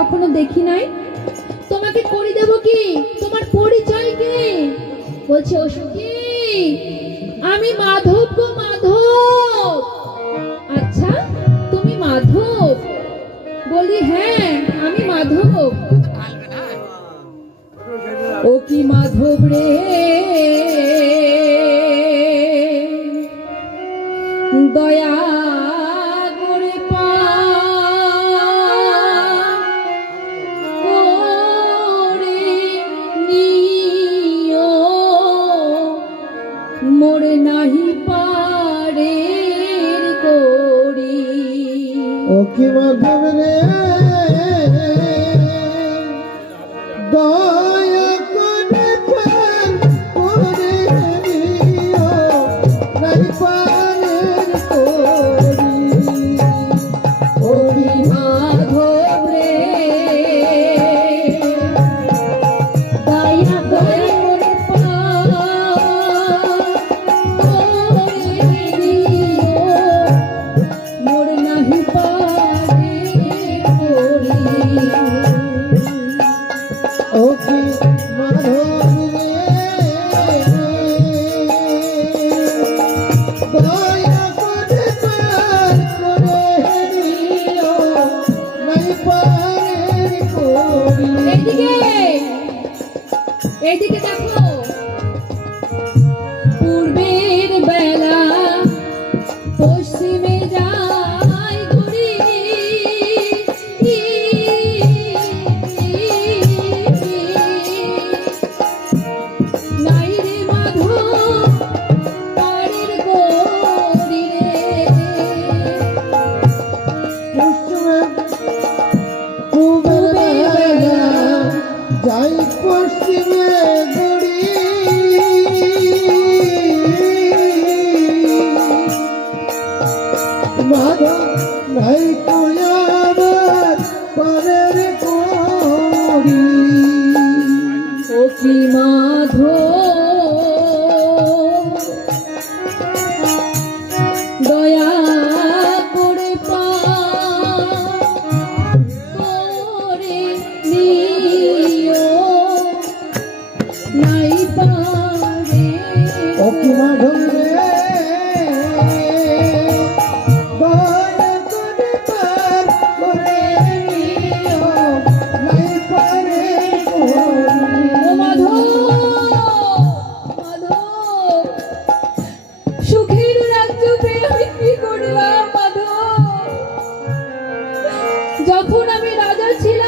কখনো দেখি নাই? তোমাকে করি দেব কি? তোমার পরিচয় কি? বলছে কি? আমি মাধব গো, মাধব। আচ্ছা তুমি মাধব? বলি হ্যাঁ আমি মাধব। ও কি মাধব রে? দয়া ও কি মাধব রে এইদিকে এইদিকে দেখো। পূর্বের বেলা পশ্চিমে যায় ঘুরি নাই রে মাধব পাড়ের গড়ি রে পশ্চিমে পূবের বেলা যাই পশ্চিমে গড়ি। মাধব নাই পরের করি মাধব?